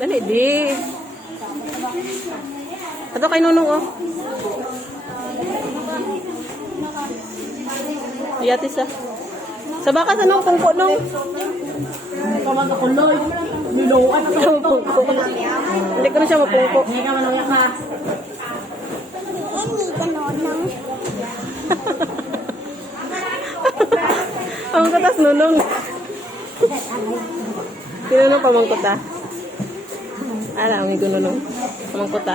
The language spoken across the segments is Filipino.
Dali, di. Ato kay Nunong, oh. Iyatis, ah. Sa baka sa nung pungko nung. Kamag ako loy. Niluan ako Pungko. Hindi ko na siya mapungko. Hindi ka manuya ka. Pamangkutas Nunong. Tinunong pamangkuta. Ala, ang ito Nunong. Pamangkuta.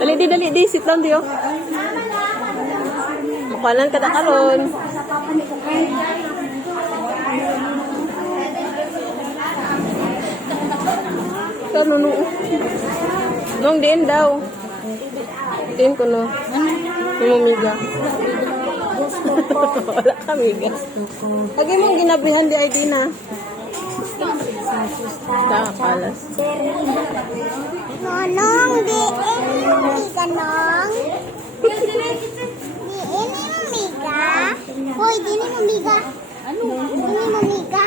Dali di. Sit down di, oh. Mukalan ka na karon. Ito, Nunong. Nung diin daw. Diin ko, no. Yung umiga. Wala ka, amiga. Lagi mong ginabihan di ID na. Nakapalas. Nonong, diin umiga, nong. Diin umiga. Hoy, diin umiga. Ano? Diin umiga.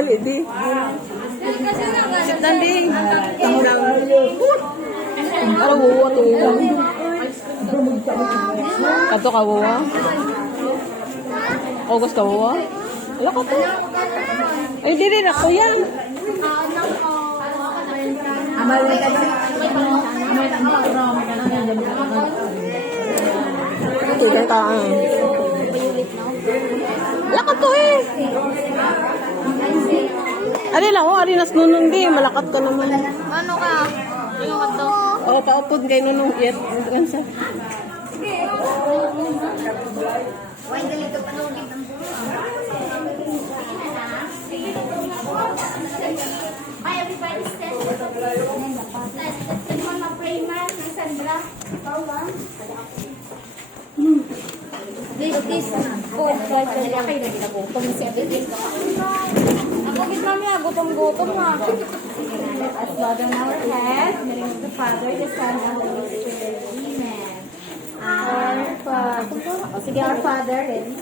Dali, di. Sit down, di. Ano, wuwa to. Kato ka, wuwa. August ka, wuwa. Wala ka to. Ay, di rin ako yan. Amal ka na. Amal ka na. Ito, dyan ka. Wala ka to, eh. Ari lang, oh. Ari nas Nunong, di. Malakat ka naman. Ano ka? Ano ka to? O, taupod kay Nunong. Yet, ano sa? Why dito pa nung ng Hi, everybody. Mama Prayman, Sandra. This. Oh, kayo na ginagutom si everything. Ako git mami, gutom na. Let us bow down our head. In the name of the Father, the Son, and the Holy Spirit. Amen. Our Father. Sige, our Father. Ready?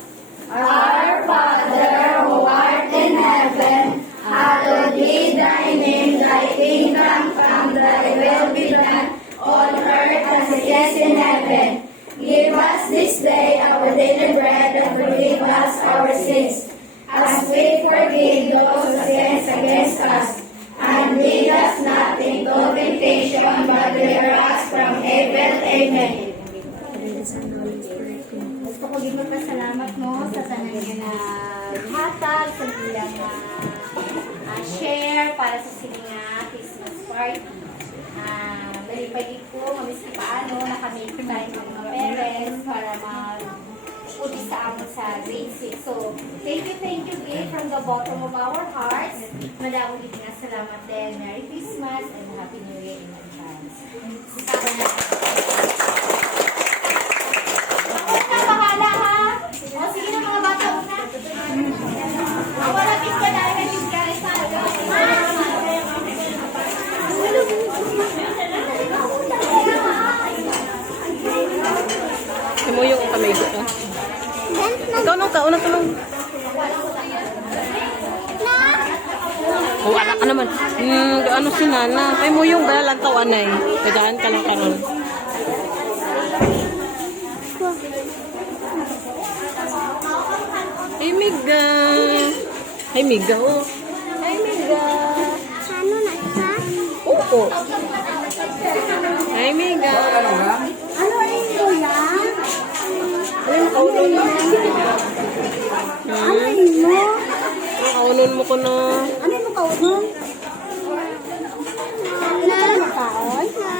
Our Father, who art in heaven, hallowed be thy name. Thy kingdom come, thy will be done on earth as it is in heaven. Give us this day our daily bread, and forgive us our sins, as we forgive those who sin against us. And lead us not into temptation, but deliver us from evil. Amen. Gusto ko din magpasalamat mo sa tanan niya na hatag, sa ilang share para sa sininga Christmas party. Nalipagin ko, mamiski paano, nakamake time ng mga parents para mag-uti sa amon sa grade 6. So, thank you, Gay, from the bottom of our hearts. Madamong din nga salamat din. Merry Christmas and Happy New Year in advance. Ako na. Ako na, bahala ha. O, sige na mga bata mo na. Ako na, pizza na. Pizza na. Simuyong ang kamay ko. Ikaw nung kauna tulong. Oh, wala ka naman. Ano si Nana? Kay mo yung balalang tawanay. Tagaan ka lang karon. Hey, Miga. Hey, Miga. Oh. Hey, Miga. Ano na ka? Opo. Hey, Miga. Ano ito yan? Ano yung kaunon mo? Ano ito? Kaunon mo ko na. Ano yung kaunon?